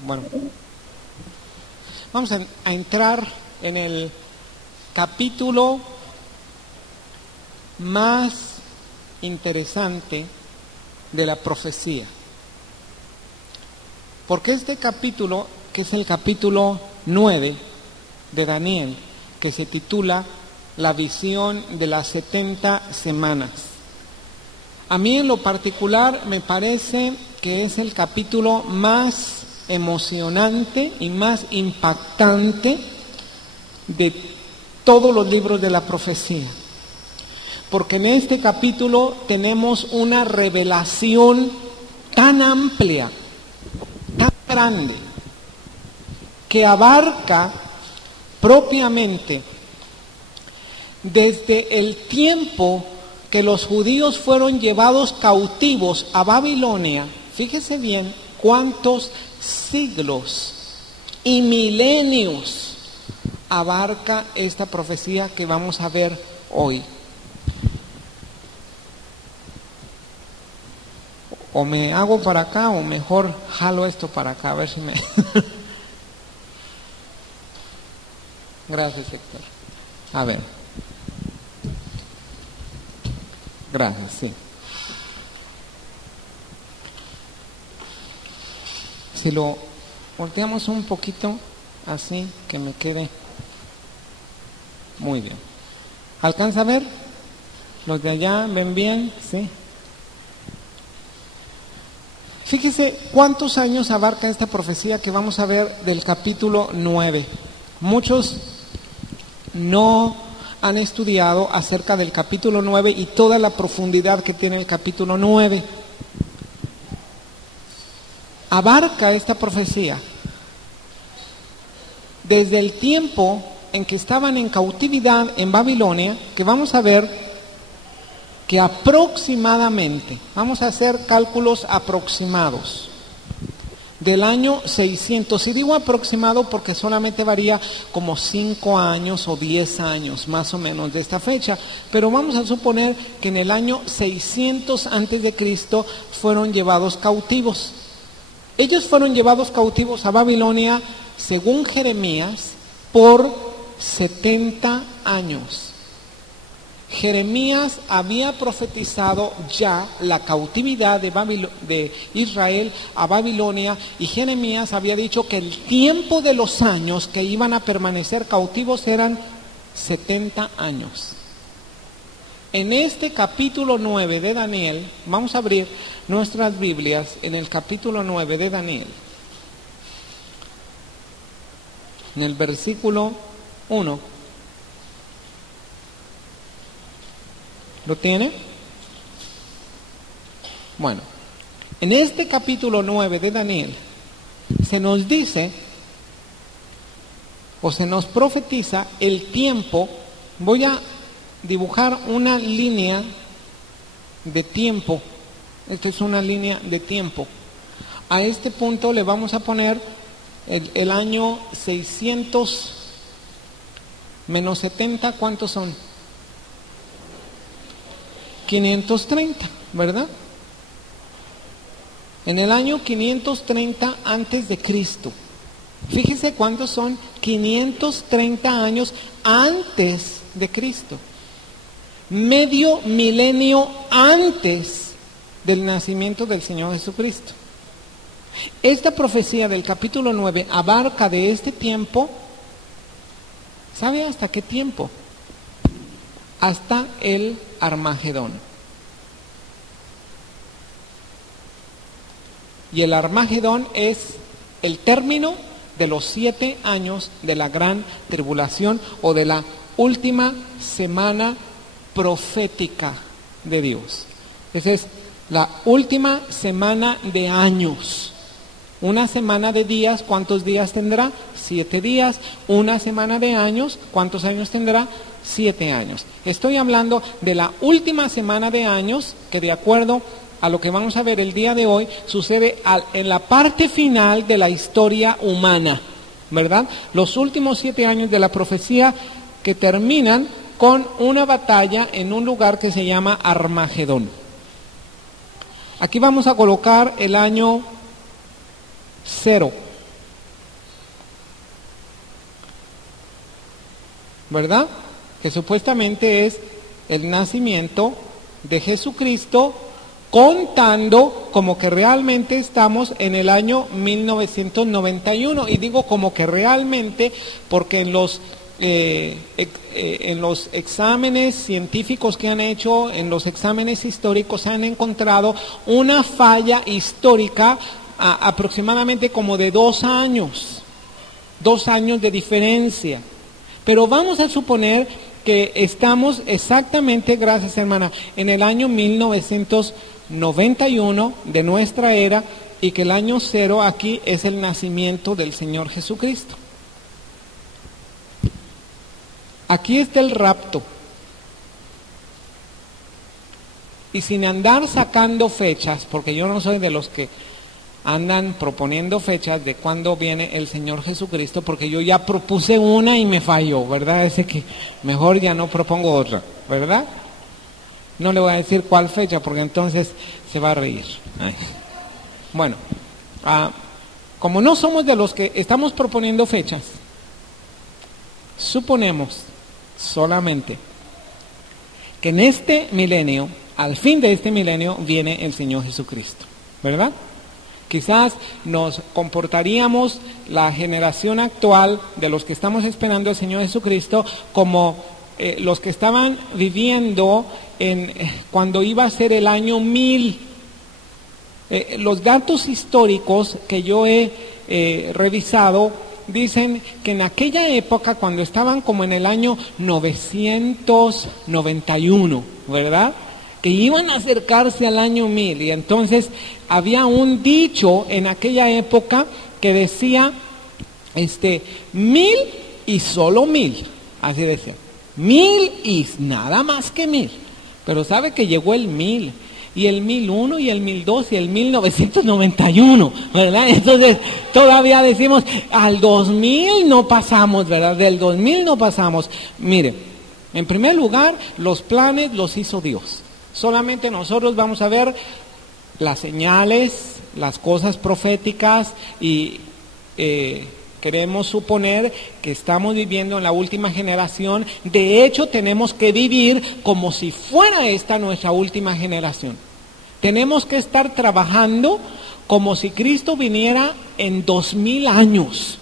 Bueno, vamos a entrar en el capítulo más interesante de la profecía. Porque este capítulo, que es el capítulo 9 de Daniel, que se titula La visión de las 70 semanas. A mí en lo particular me parece que es el capítulo más emocionante y más impactante de todos los libros de la profecía. Porque en este capítulo tenemos una revelación tan amplia, tan grande, que abarca propiamente desde el tiempo que los judíos fueron llevados cautivos a Babilonia. Fíjese bien cuántos siglos y milenios abarca esta profecía que vamos a ver hoy. O me hago para acá o mejor jalo esto para acá, a ver si me... Gracias, Héctor. A ver. Gracias, sí. Si lo volteamos un poquito así, que me quede muy bien. ¿Alcanza a ver? ¿Los de allá ven bien? Sí. Fíjese cuántos años abarca esta profecía que vamos a ver del capítulo 9. Muchos no han estudiado acerca del capítulo 9 y toda la profundidad que tiene el capítulo 9. Abarca esta profecía desde el tiempo en que estaban en cautividad en Babilonia, que vamos a ver que aproximadamente, vamos a hacer cálculos aproximados, del año 600, y digo aproximado porque solamente varía como 5 años o 10 años más o menos de esta fecha, pero vamos a suponer que en el año 600 antes de Cristo fueron llevados cautivos. Ellos fueron llevados cautivos a Babilonia, según Jeremías, por 70 años. Jeremías había profetizado ya la cautividad de Israel a Babilonia, y Jeremías había dicho que el tiempo de los años que iban a permanecer cautivos eran 70 años. En este capítulo 9 de Daniel, vamos a abrir nuestras Biblias en el capítulo 9 de Daniel, en el versículo 1. ¿Lo tiene? Bueno, en este capítulo 9 de Daniel se nos dice o se nos profetiza el tiempo. Voy a dibujar una línea de tiempo. Esta es una línea de tiempo. A este punto le vamos a poner el año 600 menos 70, ¿cuántos son? 530, ¿verdad? En el año 530 antes de Cristo. Fíjese cuántos son 530 años antes de Cristo. Medio milenio antes del nacimiento del Señor Jesucristo. Esta profecía del capítulo 9 abarca de este tiempo. ¿Sabe hasta qué tiempo? Hasta el Armagedón. Y el Armagedón es el término de los 7 años de la gran tribulación o de la última semana profética de Dios. Esa es la última semana de años. Una semana de días, ¿cuántos días tendrá? 7 días. Una semana de años, ¿cuántos años tendrá? 7 años. Estoy hablando de la última semana de años, que de acuerdo a lo que vamos a ver el día de hoy, sucede en la parte final de la historia humana, ¿verdad? Los últimos 7 años de la profecía, que terminan con una batalla en un lugar que se llama Armagedón. Aquí vamos a colocar el año 0. ¿verdad? Que supuestamente es el nacimiento de Jesucristo, contando como que realmente estamos en el año 1991. Y digo como que realmente porque en los exámenes científicos que han hecho, en los exámenes históricos, se han encontrado una falla histórica aproximadamente como de 2 años. 2 años de diferencia. Pero vamos a suponer que estamos exactamente, gracias hermana, en el año 1991 de nuestra era, y que el año 0 aquí es el nacimiento del Señor Jesucristo. Aquí está el rapto. Y sin andar sacando fechas, porque yo no soy de los que andan proponiendo fechas de cuándo viene el Señor Jesucristo, porque yo ya propuse una y me falló, ¿verdad? Ese que mejor ya no propongo otra, ¿verdad? No le voy a decir cuál fecha, porque entonces se va a reír. Ay. Bueno, como no somos de los que estamos proponiendo fechas, suponemos solamente que en este milenio, al fin de este milenio, viene el Señor Jesucristo, ¿verdad? Quizás nos comportaríamos la generación actual de los que estamos esperando al Señor Jesucristo como los que estaban viviendo cuando iba a ser el año 1000. Los datos históricos que yo he revisado dicen que en aquella época, cuando estaban como en el año 991, ¿verdad?, que iban a acercarse al año 1000, y entonces había un dicho en aquella época que decía 1000 y solo 1000, así decía, 1000 y nada más que 1000. Pero sabe que llegó el 1000 y el 1001 y el 1002 y el 1991, ¿verdad? Entonces todavía decimos al 2000 no pasamos, ¿verdad? Del 2000 no pasamos. Mire, en primer lugar, los planes los hizo Dios. Solamente nosotros vamos a ver las señales, las cosas proféticas, y queremos suponer que estamos viviendo en la última generación. De hecho, tenemos que vivir como si fuera esta nuestra última generación. Tenemos que estar trabajando como si Cristo viniera en 2000 años.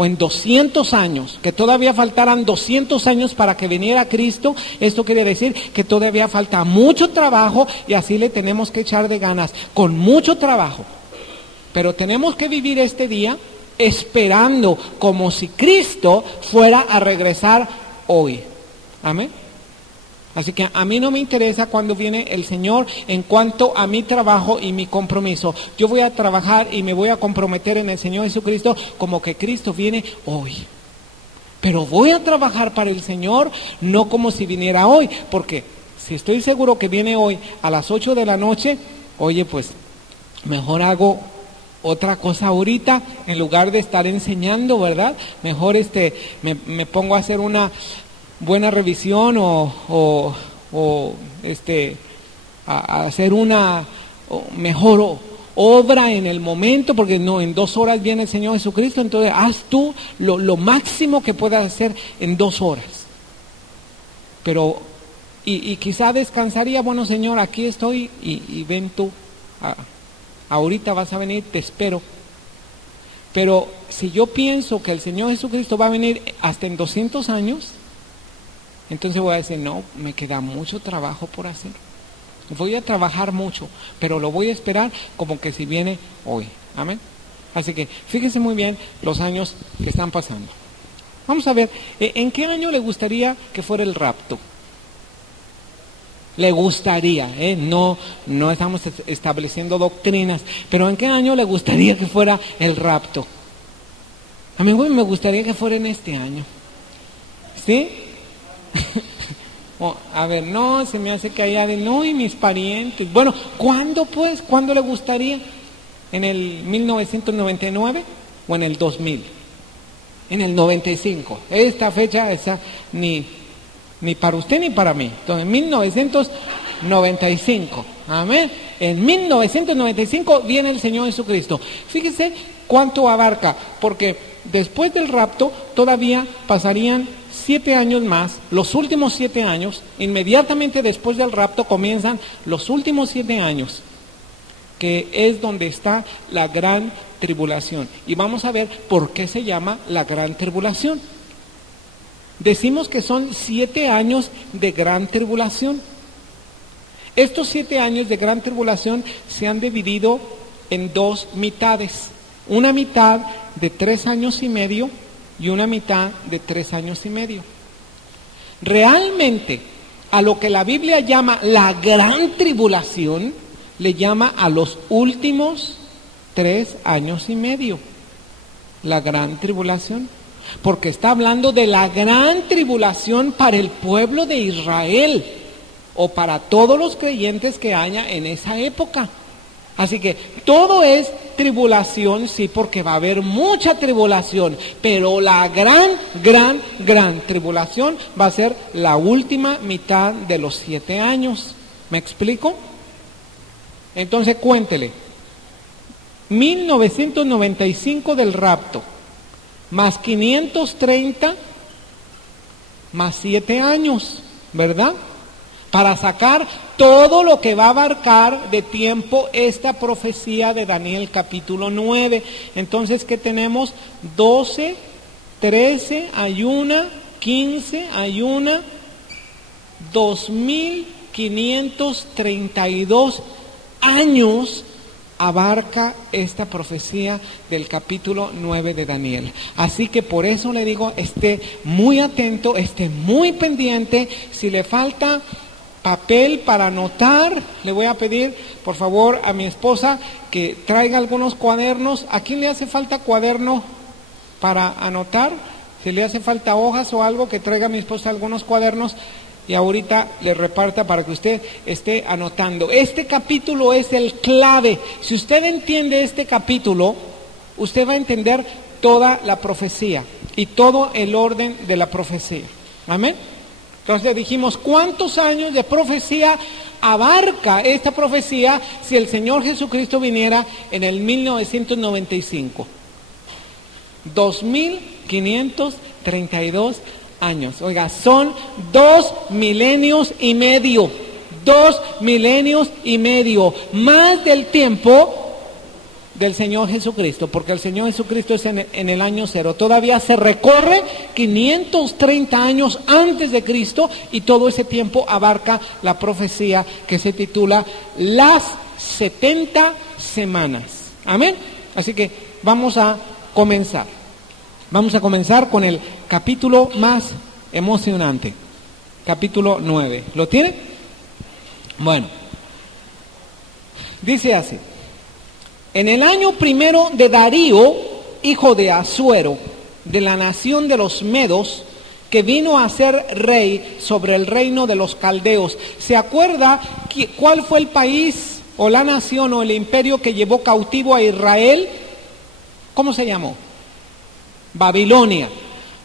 O en 200 años, que todavía faltaran 200 años para que viniera Cristo. Esto quiere decir que todavía falta mucho trabajo, y así le tenemos que echar de ganas, con mucho trabajo. Pero tenemos que vivir este día esperando como si Cristo fuera a regresar hoy. Amén. Así que a mí no me interesa cuándo viene el Señor en cuanto a mi trabajo y mi compromiso. Yo voy a trabajar y me voy a comprometer en el Señor Jesucristo como que Cristo viene hoy. Pero voy a trabajar para el Señor no como si viniera hoy, porque si estoy seguro que viene hoy a las 8 de la noche, oye, pues mejor hago otra cosa ahorita en lugar de estar enseñando, ¿verdad? Mejor me pongo a hacer una buena revisión o a hacer una mejor obra en el momento, porque no, en 2 horas viene el Señor Jesucristo. Entonces haz tú lo máximo que puedas hacer en 2 horas. Pero y quizá descansaría, bueno Señor, aquí estoy y ven tú, ahorita vas a venir, te espero. Pero si yo pienso que el Señor Jesucristo va a venir hasta en 200 años, entonces voy a decir, no, me queda mucho trabajo por hacer. Voy a trabajar mucho, pero lo voy a esperar como que si viene hoy. Amén. Así que fíjense muy bien los años que están pasando. Vamos a ver, ¿en qué año le gustaría que fuera el rapto? Le gustaría, no estamos estableciendo doctrinas, pero ¿en qué año le gustaría que fuera el rapto? A mí me gustaría que fuera en este año. ¿Sí? A ver, no, se me hace que allá de no, y mis parientes. Bueno, ¿cuándo pues? ¿Cuándo le gustaría? ¿En el 1999 o en el 2000? En el 95. Esta fecha esa ni para usted ni para mí. Entonces, en 1995. Amén. En 1995 viene el Señor Jesucristo. Fíjese cuánto abarca, porque después del rapto todavía pasarían 7 años más, los últimos 7 años, inmediatamente después del rapto comienzan los últimos 7 años, que es donde está la gran tribulación. Y vamos a ver por qué se llama la gran tribulación. Decimos que son 7 años de gran tribulación. Estos 7 años de gran tribulación se han dividido en 2 mitades. Una mitad de 3 años y medio y una mitad de 3 años y medio. Realmente, a lo que la Biblia llama la gran tribulación, le llama a los últimos 3 años y medio. La gran tribulación. Porque está hablando de la gran tribulación para el pueblo de Israel o para todos los creyentes que haya en esa época. Así que todo es tribulación, sí, porque va a haber mucha tribulación, pero la gran tribulación va a ser la última mitad de los 7 años. ¿Me explico? Entonces cuéntele, 1995 del rapto, más 530, más 7 años, ¿verdad? Para sacar todo lo que va a abarcar de tiempo esta profecía de Daniel capítulo 9. Entonces, ¿qué tenemos? 12, 13, hay una, 15, hay una, 2532 años abarca esta profecía del capítulo 9 de Daniel. Así que por eso le digo, esté muy atento, esté muy pendiente. Si le falta papel para anotar, le voy a pedir por favor a mi esposa que traiga algunos cuadernos. ¿A quién le hace falta cuaderno para anotar? Si le hace falta hojas o algo, que traiga a mi esposa algunos cuadernos y ahorita le reparta para que usted esté anotando. Este capítulo es el clave. Si usted entiende este capítulo, usted va a entender toda la profecía y todo el orden de la profecía. Amén. Entonces dijimos, ¿cuántos años de profecía abarca esta profecía si el Señor Jesucristo viniera en el 1995? 2532 años. Oiga, son 2 milenios y medio. 2 milenios y medio. Más del tiempo del Señor Jesucristo, porque el Señor Jesucristo es en el año 0. Todavía se recorre 530 años antes de Cristo y todo ese tiempo abarca la profecía que se titula Las 70 semanas. Amén. Así que vamos a comenzar. Vamos a comenzar con el capítulo más emocionante, capítulo 9. ¿Lo tiene? Bueno, dice así. En el año primero de Darío, hijo de Asuero, de la nación de los Medos, que vino a ser rey sobre el reino de los caldeos. ¿Se acuerda cuál fue el país o la nación o el imperio que llevó cautivo a Israel? ¿Cómo se llamó? Babilonia.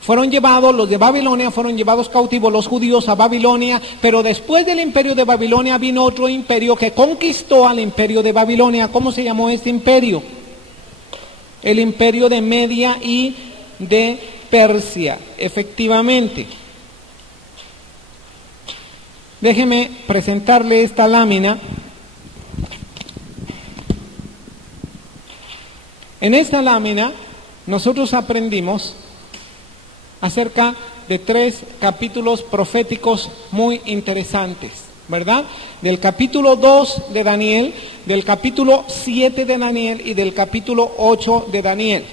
Fueron llevados, los de Babilonia fueron llevados cautivos los judíos a Babilonia, pero después del imperio de Babilonia vino otro imperio que conquistó al imperio de Babilonia. ¿Cómo se llamó este imperio? El imperio de Media y de Persia, efectivamente. Déjeme presentarle esta lámina. En esta lámina nosotros aprendimos acerca de 3 capítulos proféticos muy interesantes, ¿verdad? Del capítulo 2 de Daniel, del capítulo 7 de Daniel y del capítulo 8 de Daniel.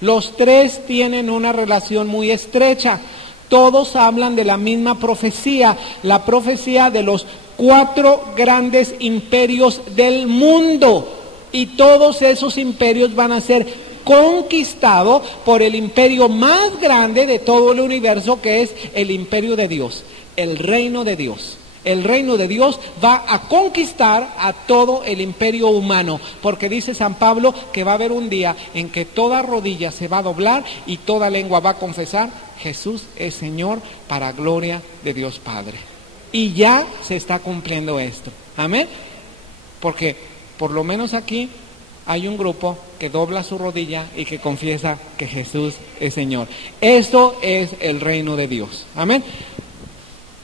Los 3 tienen una relación muy estrecha. Todos hablan de la misma profecía, la profecía de los 4 grandes imperios del mundo. Y todos esos imperios van a ser conquistado por el imperio más grande de todo el universo, que es el imperio de Dios, el reino de Dios. El reino de Dios va a conquistar a todo el imperio humano, porque dice San Pablo que va a haber un día en que toda rodilla se va a doblar y toda lengua va a confesar: Jesús es Señor, para gloria de Dios Padre. Y ya se está cumpliendo esto. Amén. Porque por lo menos aquí hay un grupo que dobla su rodilla y que confiesa que Jesús es Señor. Esto es el reino de Dios. Amén.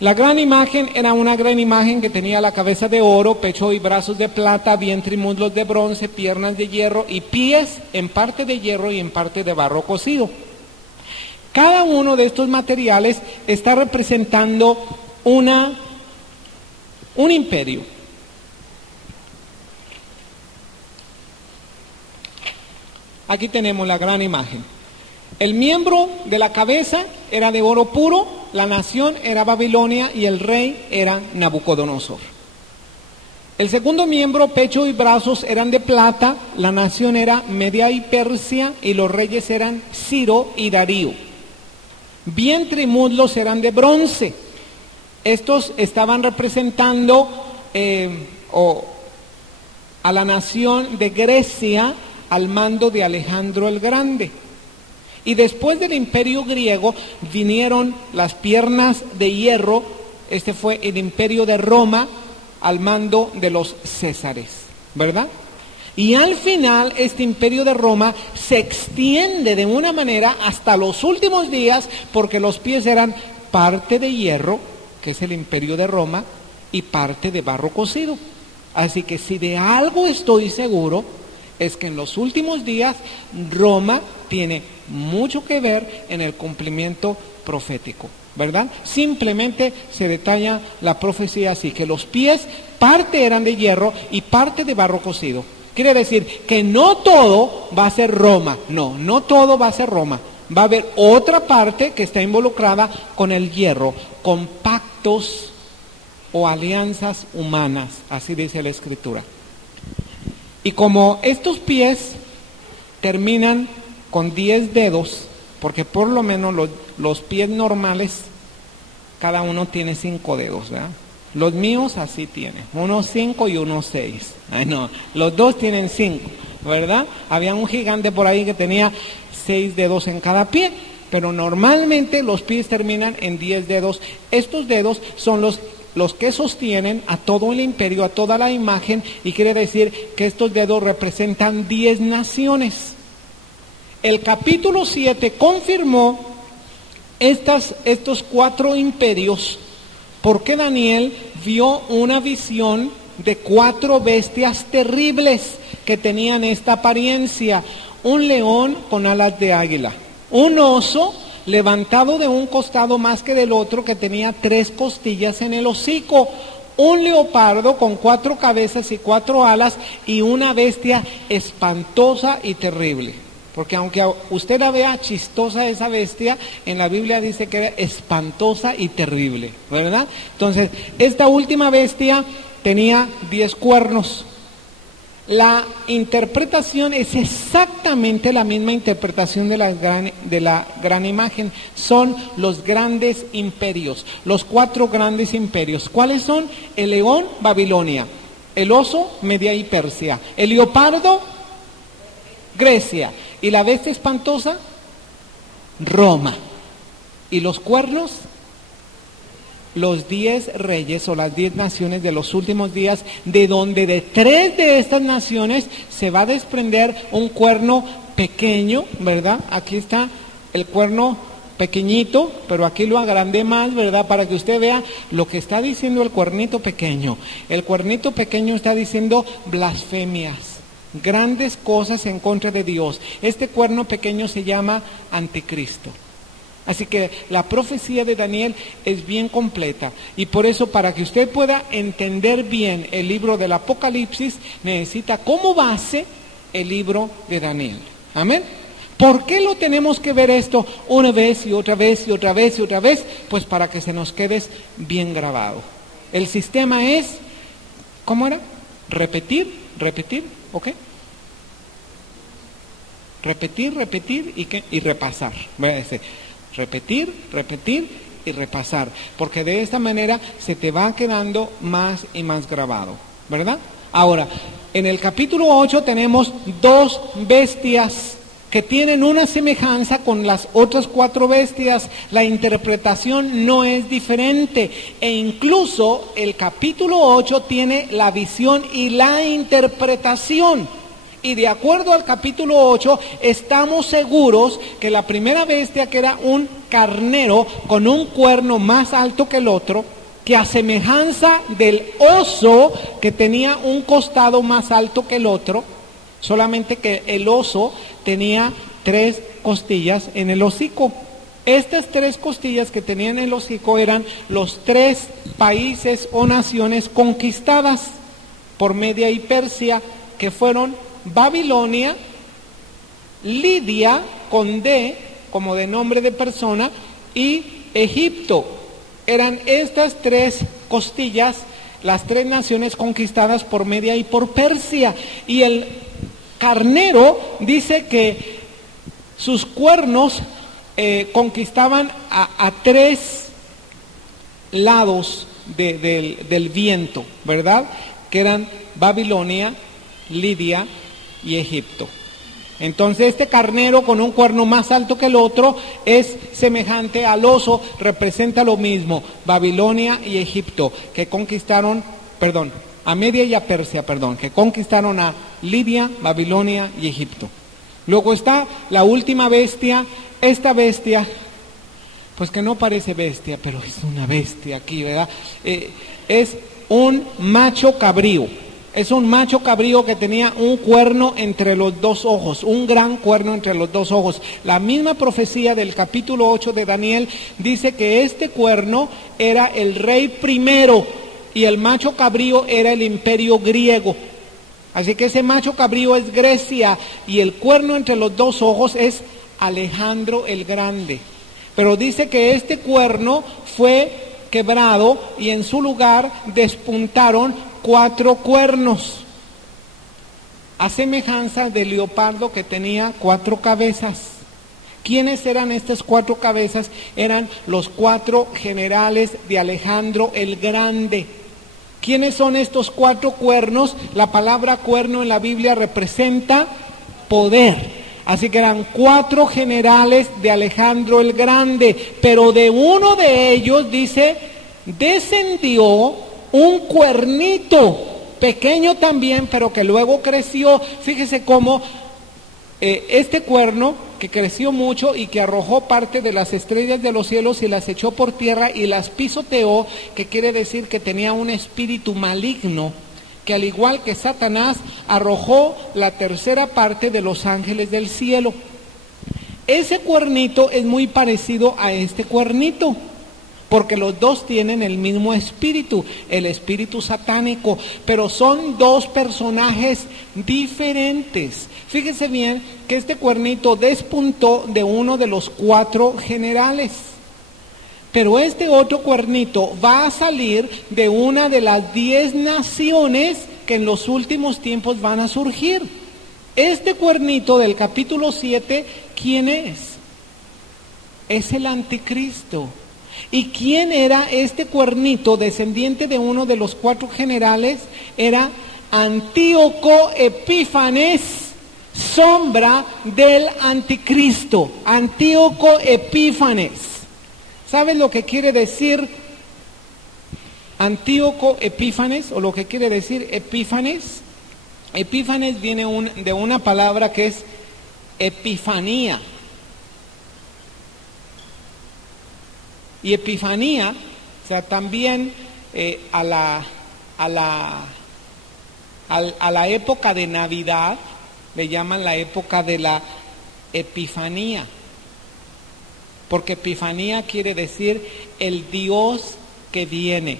La gran imagen era una gran imagen que tenía la cabeza de oro, pecho y brazos de plata, vientre y muslos de bronce, piernas de hierro y pies en parte de hierro y en parte de barro cocido. Cada uno de estos materiales está representando un imperio. Aquí tenemos la gran imagen. El miembro de la cabeza era de oro puro, la nación era Babilonia y el rey era Nabucodonosor. El segundo miembro, pecho y brazos, eran de plata, la nación era Media y Persia y los reyes eran Ciro y Darío. Vientre y muslos eran de bronce. Estos estaban representando a la nación de Grecia al mando de Alejandro el Grande. Y después del imperio griego vinieron las piernas de hierro, este fue el imperio de Roma al mando de los Césares, ¿verdad? Y al final este imperio de Roma se extiende de una manera hasta los últimos días porque los pies eran parte de hierro, que es el imperio de Roma, y parte de barro cocido. Así que si de algo estoy seguro es que en los últimos días Roma tiene mucho que ver en el cumplimiento profético, ¿verdad? Simplemente se detalla la profecía así, que los pies parte eran de hierro y parte de barro cocido. Quiere decir que no todo va a ser Roma, no todo va a ser Roma. Va a haber otra parte que está involucrada con el hierro, con pactos o alianzas humanas, así dice la Escritura. Y como estos pies terminan con 10 dedos, porque por lo menos los pies normales, cada uno tiene 5 dedos, ¿verdad? Los míos así tienen, unos 5 y unos 6. Ay, no, los dos tienen 5, ¿verdad? Había un gigante por ahí que tenía 6 dedos en cada pie, pero normalmente los pies terminan en 10 dedos. Estos dedos son los que sostienen a todo el imperio, a toda la imagen, y quiere decir que estos dedos representan 10 naciones. El capítulo 7 confirmó estos 4 imperios porque Daniel vio una visión de 4 bestias terribles que tenían esta apariencia: un león con alas de águila, un oso levantado de un costado más que del otro que tenía 3 costillas en el hocico, un leopardo con 4 cabezas y 4 alas y una bestia espantosa y terrible. Porque aunque usted la vea chistosa esa bestia, en la Biblia dice que era espantosa y terrible, ¿verdad? Entonces, esta última bestia tenía 10 cuernos. La interpretación es exactamente la misma interpretación de la gran imagen. Son los grandes imperios, los 4 grandes imperios. ¿Cuáles son? El león, Babilonia; el oso, Media y Persia; el leopardo, Grecia; y la bestia espantosa, Roma. Y los cuernos, los 10 reyes o las 10 naciones de los últimos días, de donde de 3 de estas naciones se va a desprender un cuerno pequeño, ¿verdad? Aquí está el cuerno pequeñito, pero aquí lo agrandé más, ¿verdad? Para que usted vea lo que está diciendo el cuernito pequeño. El cuernito pequeño está diciendo blasfemias, grandes cosas en contra de Dios. Este cuerno pequeño se llama Anticristo. Así que la profecía de Daniel es bien completa, y por eso, para que usted pueda entender bien el libro del Apocalipsis, necesita como base el libro de Daniel. Amén. ¿Por qué lo tenemos que ver esto una vez y otra vez y otra vez y otra vez? Pues para que se nos quede bien grabado. El sistema es, ¿cómo era? Repetir, ¿ok? Repetir y repasar. Voy a decir, repetir y repasar, porque de esta manera se te va quedando más y más grabado, ¿verdad? Ahora, en el capítulo 8 tenemos 2 bestias que tienen una semejanza con las otras 4 bestias. La interpretación no es diferente, e incluso el capítulo 8 tiene la visión y la interpretación. Y de acuerdo al capítulo 8, estamos seguros que la primera bestia, que era un carnero con un cuerno más alto que el otro, que a semejanza del oso, que tenía un costado más alto que el otro, solamente que el oso tenía 3 costillas en el hocico. Estas 3 costillas que tenían en el hocico eran los 3 países o naciones conquistadas por Media y Persia, que fueron Babilonia, Lidia, con D, como de nombre de persona, y Egipto. Eran estas 3 costillas, las 3 naciones conquistadas por Media y por Persia. Y el carnero dice que sus cuernos conquistaban a 3 lados del viento, ¿verdad? Que eran Babilonia, Lidia y Egipto. Entonces este carnero con un cuerno más alto que el otro es semejante al oso, representa lo mismo, Babilonia y Egipto, que conquistaron, a Media y a Persia, que conquistaron a Lidia, Babilonia y Egipto. Luego está la última bestia, esta bestia, pues que no parece bestia, pero es una bestia aquí, ¿verdad? Es un macho cabrío. Es un macho cabrío que tenía un cuerno entre los 2 ojos, un gran cuerno entre los 2 ojos. La misma profecía del capítulo 8 de Daniel dice que este cuerno era el rey primero y el macho cabrío era el imperio griego. Así que ese macho cabrío es Grecia y el cuerno entre los 2 ojos es Alejandro el Grande. Pero dice que este cuerno fue quebrado y en su lugar despuntaron 4 cuernos, a semejanza del leopardo que tenía 4 cabezas. ¿Quiénes eran estas 4 cabezas? Eran los 4 generales de Alejandro el Grande. ¿Quiénes son estos 4 cuernos? La palabra cuerno en la Biblia representa poder. Así que eran 4 generales de Alejandro el Grande, pero de uno de ellos dice, descendió un cuernito, pequeño también, pero que luego creció. Fíjese cómo este cuerno, que creció mucho y que arrojó parte de las estrellas de los cielos y las echó por tierra y las pisoteó, que quiere decir que tenía un espíritu maligno, que al igual que Satanás, arrojó la tercera parte de los ángeles del cielo. Ese cuernito es muy parecido a este cuernito, porque los 2 tienen el mismo espíritu, el espíritu satánico, pero son 2 personajes diferentes. Fíjese bien que este cuernito despuntó de uno de los 4 generales, pero este otro cuernito va a salir de una de las 10 naciones que en los últimos tiempos van a surgir. Este cuernito del capítulo 7, ¿quién es? Es el anticristo. ¿Y quién era este cuernito descendiente de uno de los 4 generales? Era Antíoco Epífanes, sombra del anticristo. Antíoco Epífanes. ¿Sabes lo que quiere decir Antíoco Epífanes o lo que quiere decir Epífanes? Epífanes viene de una palabra que es epifanía. Y epifanía, o sea, también a la época de Navidad le llaman la época de la Epifanía, porque Epifanía quiere decir el Dios que viene.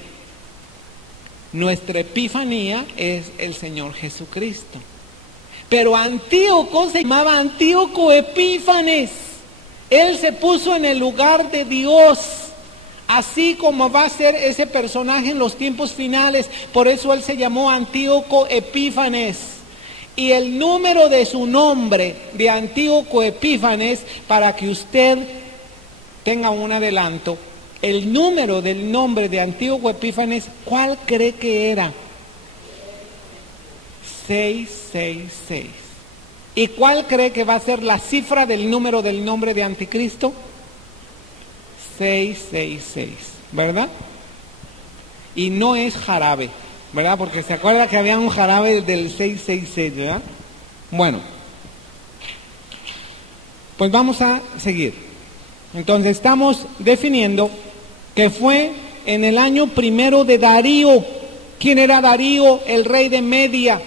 Nuestra Epifanía es el Señor Jesucristo. Pero Antíoco se llamaba Antíoco Epífanes. Él se puso en el lugar de Dios, así como va a ser ese personaje en los tiempos finales. Por eso él se llamó Antíoco Epífanes. Y el número de su nombre, de Antíoco Epífanes, para que usted tenga un adelanto, el número del nombre de Antíoco Epífanes, ¿cuál cree que era? 666. ¿Y cuál cree que va a ser la cifra del número del nombre de Anticristo? 666, ¿verdad? Y no es jarabe, ¿verdad? Porque se acuerda que había un jarabe del 666, ¿verdad? Bueno, pues vamos a seguir. Entonces estamos definiendo que fue en el año primero de Darío. ¿Quién era Darío? El rey de Media.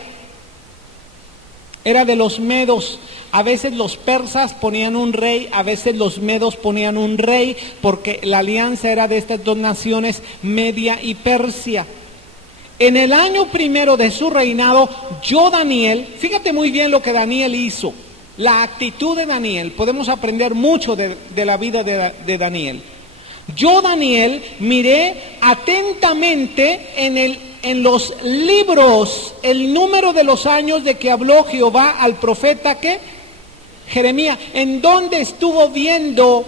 Era de los medos. A veces los persas ponían un rey, a veces los medos ponían un rey, porque la alianza era de estas dos naciones, Media y Persia. En el año primero de su reinado, yo Daniel, fíjate muy bien lo que Daniel hizo, la actitud de Daniel, podemos aprender mucho de la vida de Daniel. Yo Daniel miré atentamente en los libros el número de los años de que habló Jehová al profeta ¿qué? Jeremías. ¿En dónde estuvo viendo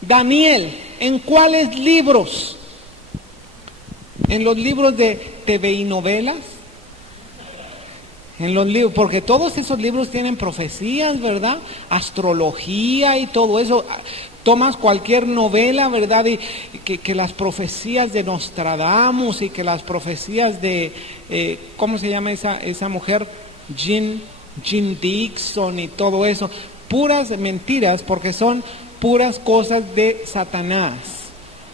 Daniel? ¿En cuáles libros? ¿En los libros de TV y novelas? En los libros, porque todos esos libros tienen profecías, ¿verdad? Astrología y todo eso. Tomas cualquier novela, ¿verdad? Y que las profecías de Nostradamus y que las profecías de, ¿cómo se llama esa mujer? Jim Dixon y todo eso. Puras mentiras, porque son puras cosas de Satanás.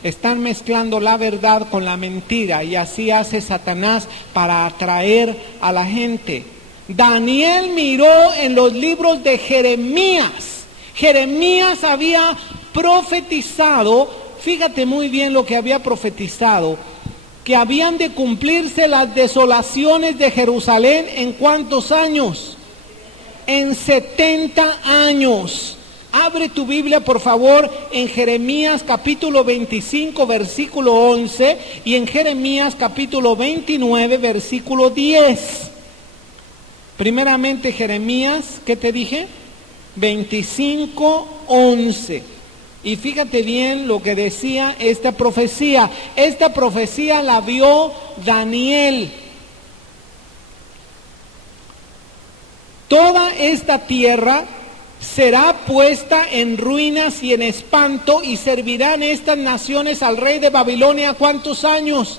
Están mezclando la verdad con la mentira y así hace Satanás para atraer a la gente. Daniel miró en los libros de Jeremías. Jeremías había profetizado, fíjate muy bien lo que había profetizado, que habían de cumplirse las desolaciones de Jerusalén ¿en cuántos años? En 70 años. Abre tu Biblia por favor en Jeremías capítulo 25 versículo 11 y en Jeremías capítulo 29 versículo 10. Primeramente Jeremías, ¿qué te dije? 25, 11. Y fíjate bien lo que decía esta profecía. Esta profecía la vio Daniel. Toda esta tierra será puesta en ruinas y en espanto, y servirán estas naciones al rey de Babilonia, ¿cuántos años?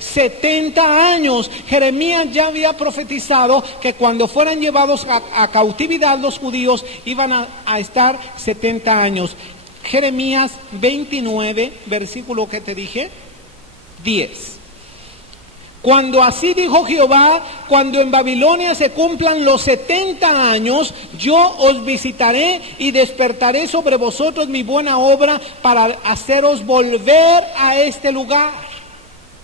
70 años. Jeremías ya había profetizado que cuando fueran llevados a cautividad los judíos iban a estar 70 años. Jeremías 29, versículo que te dije, 10. Cuando así dijo Jehová, cuando en Babilonia se cumplan los 70 años, yo os visitaré y despertaré sobre vosotros mi buena obra para haceros volver a este lugar.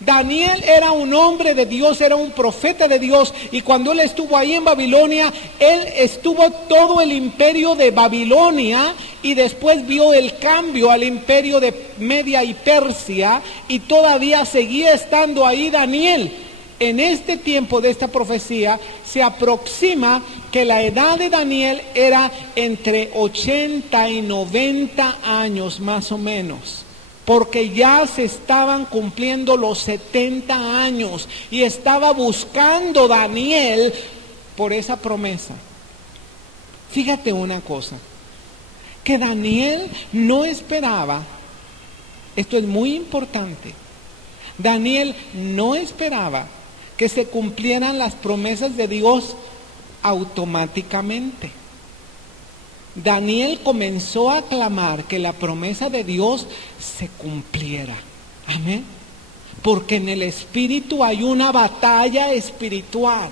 Daniel era un hombre de Dios, era un profeta de Dios, y cuando él estuvo ahí en Babilonia, él estuvo todo el imperio de Babilonia, y después vio el cambio al imperio de Media y Persia, y todavía seguía estando ahí Daniel. En este tiempo de esta profecía se aproxima que la edad de Daniel era entre 80 y 90 años más o menos. Porque ya se estaban cumpliendo los 70 años y estaba buscando Daniel por esa promesa. Fíjate una cosa, que Daniel no esperaba, esto es muy importante, Daniel no esperaba que se cumplieran las promesas de Dios automáticamente. Daniel comenzó a clamar que la promesa de Dios se cumpliera. Amén. Porque en el espíritu hay una batalla espiritual.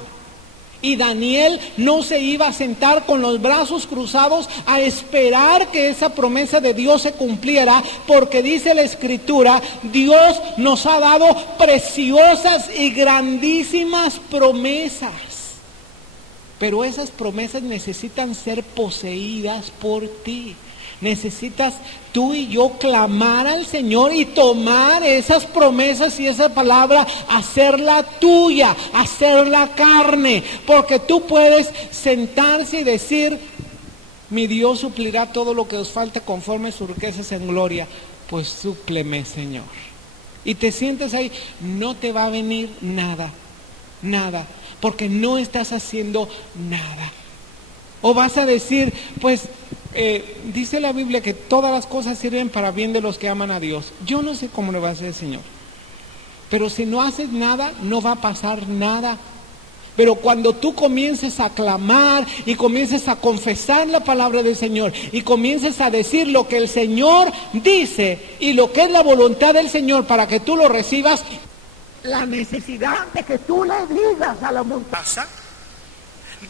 Y Daniel no se iba a sentar con los brazos cruzados a esperar que esa promesa de Dios se cumpliera, porque dice la Escritura, Dios nos ha dado preciosas y grandísimas promesas. Pero esas promesas necesitan ser poseídas por ti. Necesitas tú y yo clamar al Señor y tomar esas promesas y esa palabra, hacerla tuya, hacerla carne. Porque tú puedes sentarse y decir, mi Dios suplirá todo lo que os falta conforme a sus riquezas en gloria. Pues súpleme, Señor. Y te sientes ahí, no te va a venir nada, nada. Porque no estás haciendo nada. O vas a decir, pues, dice la Biblia que todas las cosas sirven para bien de los que aman a Dios. Yo no sé cómo le va a hacer el Señor. Pero si no haces nada, no va a pasar nada. Pero cuando tú comiences a clamar y comiences a confesar la palabra del Señor y comiences a decir lo que el Señor dice y lo que es la voluntad del Señor para que tú lo recibas, la necesidad de que tú le digas a la montaña,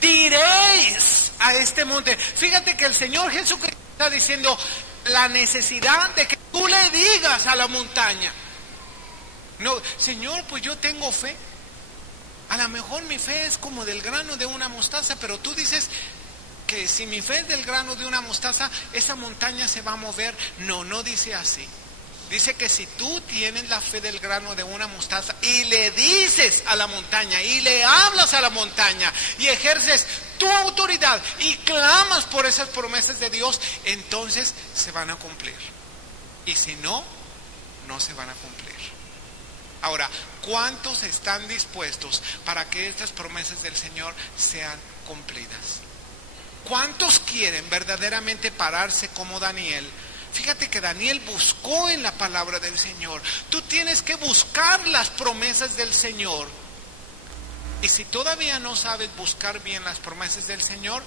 diréis a este monte. Fíjate que el Señor Jesucristo está diciendo la necesidad de que tú le digas a la montaña. No, Señor, pues yo tengo fe. A lo mejor mi fe es como del grano de una mostaza, pero tú dices que si mi fe es del grano de una mostaza, esa montaña se va a mover. No, no dice así. Dice que si tú tienes la fe del grano de una mostaza y le dices a la montaña y le hablas a la montaña y ejerces tu autoridad y clamas por esas promesas de Dios, entonces se van a cumplir. Y si no, no se van a cumplir. Ahora, ¿cuántos están dispuestos para que estas promesas del Señor sean cumplidas? ¿Cuántos quieren verdaderamente pararse como Daniel? Fíjate que Daniel buscó en la palabra del Señor. Tú tienes que buscar las promesas del Señor. Y si todavía no sabes buscar bien las promesas del Señor,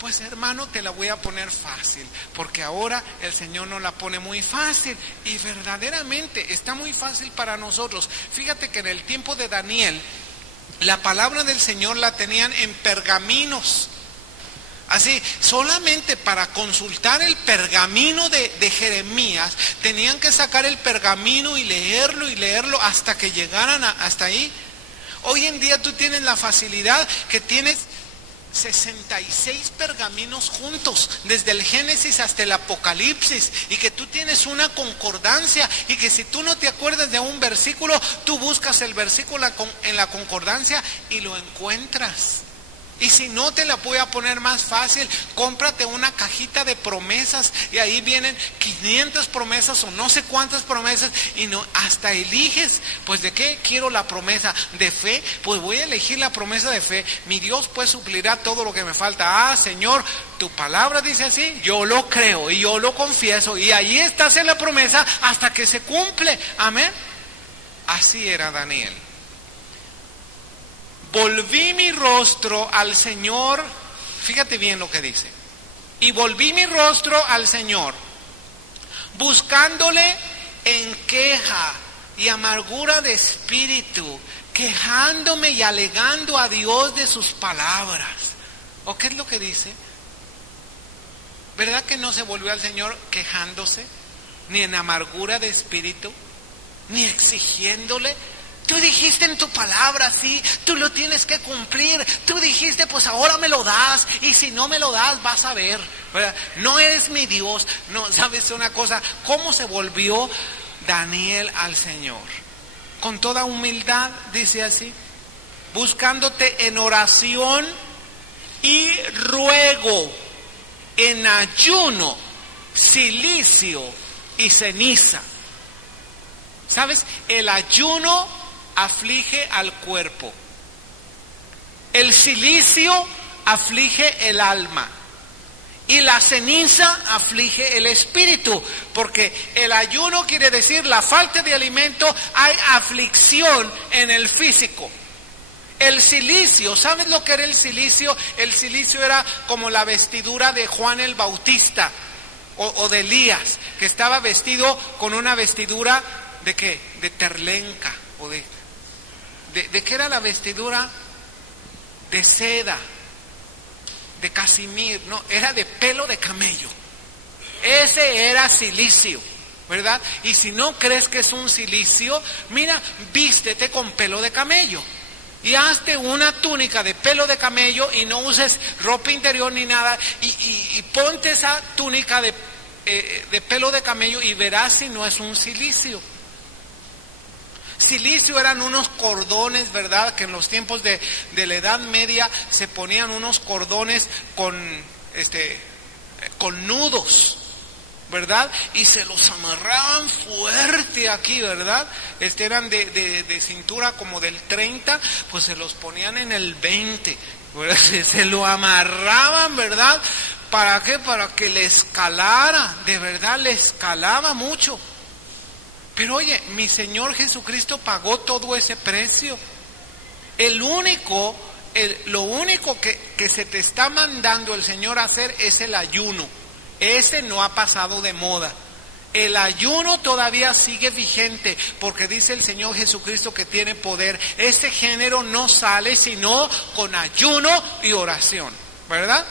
pues hermano, te la voy a poner fácil, porque ahora el Señor nos la pone muy fácil y verdaderamente está muy fácil para nosotros. Fíjate que en el tiempo de Daniel, la palabra del Señor la tenían en pergaminos. Así, solamente para consultar el pergamino de Jeremías, tenían que sacar el pergamino y leerlo hasta que llegaran hasta ahí. Hoy en día tú tienes la facilidad que tienes 66 pergaminos juntos, desde el Génesis hasta el Apocalipsis, y que tú tienes una concordancia, y que si tú no te acuerdas de un versículo, tú buscas el versículo en la concordancia y lo encuentras. Y si no, te la voy a poner más fácil, cómprate una cajita de promesas y ahí vienen 500 promesas o no sé cuántas promesas y no, hasta eliges, pues de qué quiero la promesa de fe, pues voy a elegir la promesa de fe, mi Dios pues suplirá todo lo que me falta. Ah, Señor, tu palabra dice así, yo lo creo y yo lo confieso y ahí estás en la promesa hasta que se cumple, amén. Así era Daniel. Volví mi rostro al Señor, fíjate bien lo que dice, y volví mi rostro al Señor, buscándole en queja y amargura de espíritu, quejándome y alegando a Dios de sus palabras. ¿O qué es lo que dice? ¿Verdad que no se volvió al Señor quejándose, ni en amargura de espíritu, ni exigiéndole? Tú dijiste en tu palabra, sí, tú lo tienes que cumplir. Tú dijiste, pues ahora me lo das, y si no me lo das, vas a ver, ¿verdad? No eres mi Dios. No, ¿sabes una cosa? ¿Cómo se volvió Daniel al Señor? Con toda humildad, dice así, buscándote en oración y ruego, en ayuno, cilicio y ceniza. ¿Sabes? El ayuno aflige al cuerpo. El cilicio aflige el alma. Y la ceniza aflige el espíritu. Porque el ayuno quiere decir la falta de alimento, hay aflicción en el físico. El cilicio, ¿sabes lo que era el cilicio? El cilicio era como la vestidura de Juan el Bautista o de Elías, que estaba vestido con una vestidura ¿de qué? De terlenca o de qué era la vestidura, de seda, de casimir, no, era de pelo de camello. Ese era cilicio, ¿verdad? Y si no crees que es un cilicio, mira, vístete con pelo de camello y hazte una túnica de pelo de camello y no uses ropa interior ni nada y ponte esa túnica de pelo de camello y verás si no es un cilicio. Cilicio eran unos cordones, ¿verdad? Que en los tiempos de la Edad Media se ponían unos cordones con nudos, ¿verdad? Y se los amarraban fuerte aquí, ¿verdad? Eran de cintura como del 30, pues se los ponían en el 20, ¿verdad? Se lo amarraban, ¿verdad? ¿Para qué? Para que le escalara, de verdad le escalaba mucho. Pero oye, mi Señor Jesucristo pagó todo ese precio. El único lo único que se te está mandando el Señor a hacer es el ayuno. Ese no ha pasado de moda. El ayuno todavía sigue vigente porque dice el Señor Jesucristo que tiene poder. Ese género no sale sino con ayuno y oración, ¿verdad?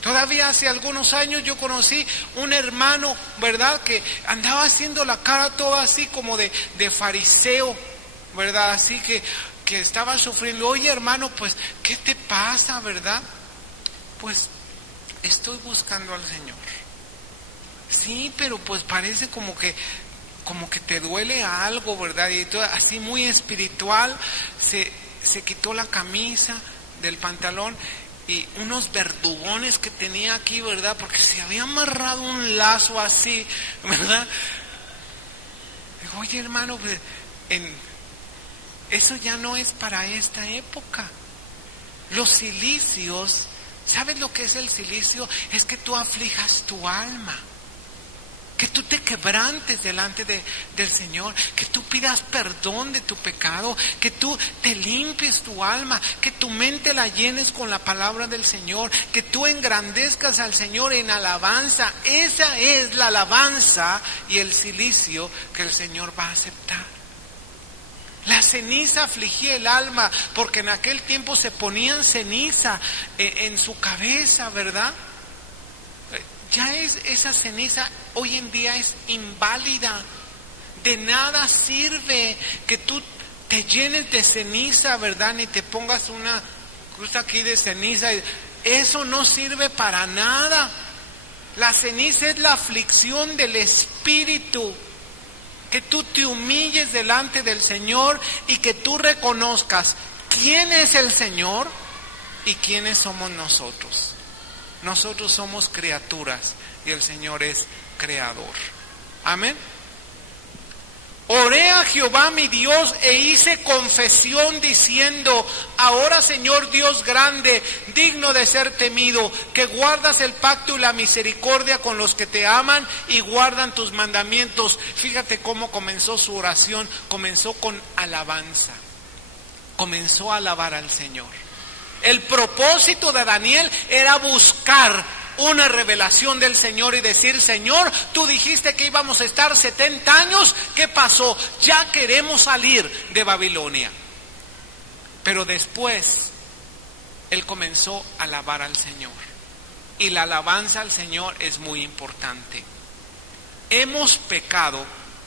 Todavía hace algunos años yo conocí un hermano, ¿verdad? Que andaba haciendo la cara toda así como de fariseo, ¿verdad? Así que estaba sufriendo. Oye, hermano, pues, ¿qué te pasa, verdad? Pues, estoy buscando al Señor. Sí, pero pues parece como que te duele algo, ¿verdad? Y todo, así muy espiritual, se quitó la camisa del pantalón y unos verdugones que tenía aquí, ¿verdad? Porque se había amarrado un lazo así, ¿verdad? Digo, oye, hermano, pues, eso ya no es para esta época. Los cilicios, ¿sabes lo que es el cilicio? Es que tú aflijas tu alma, que tú te quebrantes delante del Señor, que tú pidas perdón de tu pecado, que tú te limpies tu alma, que tu mente la llenes con la palabra del Señor, que tú engrandezcas al Señor en alabanza. Esa es la alabanza y el cilicio que el Señor va a aceptar. La ceniza afligía el alma, porque en aquel tiempo se ponían ceniza en su cabeza, ¿verdad? Ya esa ceniza hoy en día es inválida. De nada sirve que tú te llenes de ceniza, ¿verdad? Ni te pongas una cruz aquí de ceniza. Eso no sirve para nada. La ceniza es la aflicción del espíritu. Que tú te humilles delante del Señor y que tú reconozcas quién es el Señor y quiénes somos nosotros. Nosotros somos criaturas y el Señor es creador. Amén. Oré a Jehová mi Dios e hice confesión diciendo: ahora, Señor Dios grande, digno de ser temido, que guardas el pacto y la misericordia con los que te aman y guardan tus mandamientos. Fíjate cómo comenzó su oración. Comenzó con alabanza. Comenzó a alabar al Señor. El propósito de Daniel era buscar una revelación del Señor y decir: Señor, tú dijiste que íbamos a estar 70 años, ¿qué pasó? Ya queremos salir de Babilonia. Pero después, él comenzó a alabar al Señor. Y la alabanza al Señor es muy importante. Hemos pecado.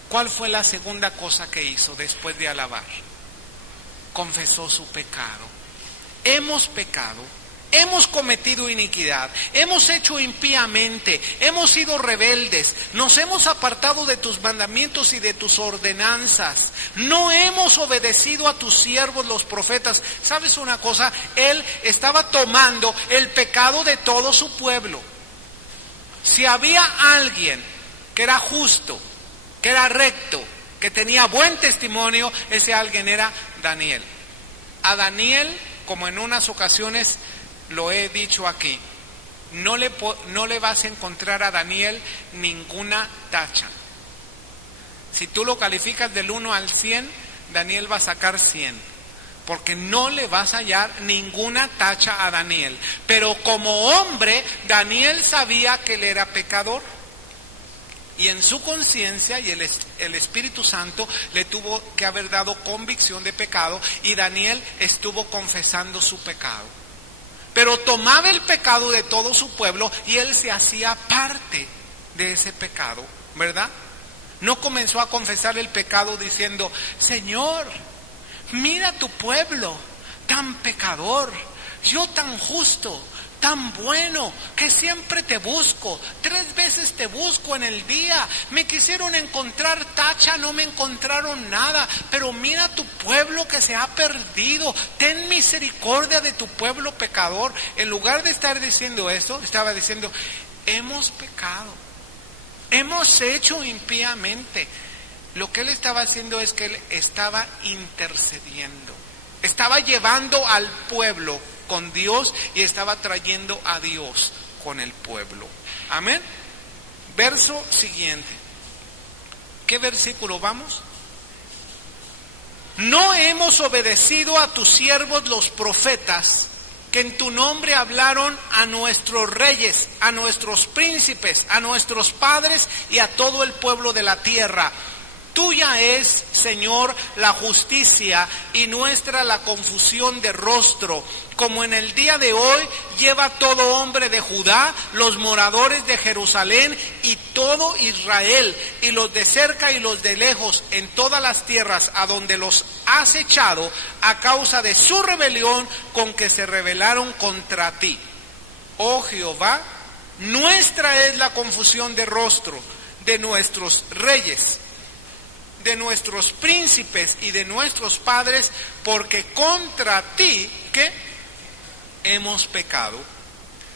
¿Cuál fue la segunda cosa que hizo después de alabar? Confesó su pecado. Hemos pecado, hemos cometido iniquidad, hemos hecho impíamente, hemos sido rebeldes, nos hemos apartado de tus mandamientos y de tus ordenanzas, no hemos obedecido a tus siervos los profetas. ¿Sabes una cosa? Él estaba tomando el pecado de todo su pueblo. Si había alguien que era justo, que era recto, que tenía buen testimonio, ese alguien era Daniel. A Daniel, como en unas ocasiones lo he dicho aquí, no le vas a encontrar a Daniel ninguna tacha. Si tú lo calificas del 1 al 100, Daniel va a sacar 100, porque no le vas a hallar ninguna tacha a Daniel. Pero como hombre, Daniel sabía que él era pecador. Y en su conciencia y el Espíritu Santo le tuvo que haber dado convicción de pecado, y Daniel estuvo confesando su pecado. Pero tomaba el pecado de todo su pueblo y él se hacía parte de ese pecado, ¿verdad? No comenzó a confesar el pecado diciendo: Señor, mira tu pueblo, tan pecador, yo tan justo, tan bueno, que siempre te busco, 3 veces te busco en el día, me quisieron encontrar tacha, no me encontraron nada, pero mira tu pueblo que se ha perdido, ten misericordia de tu pueblo pecador. En lugar de estar diciendo eso, estaba diciendo: hemos pecado, hemos hecho impíamente. Lo que él estaba haciendo es que él estaba intercediendo, estaba llevando al pueblo con Dios y estaba trayendo a Dios con el pueblo. Amén. Verso siguiente. ¿Qué versículo vamos? ¿no hemos obedecido a tus siervos los profetas, que en tu nombre hablaron a nuestros reyes, a nuestros príncipes, a nuestros padres y a todo el pueblo de la tierra? Tuya es, Señor, la justicia y nuestra la confusión de rostro, como en el día de hoy lleva todo hombre de Judá, los moradores de Jerusalén y todo Israel, y los de cerca y los de lejos, en todas las tierras a donde los has echado a causa de su rebelión con que se rebelaron contra ti. Oh Jehová, nuestra es la confusión de rostro de nuestros reyes, de nuestros príncipes y de nuestros padres, porque contra ti, ¿qué? Hemos pecado.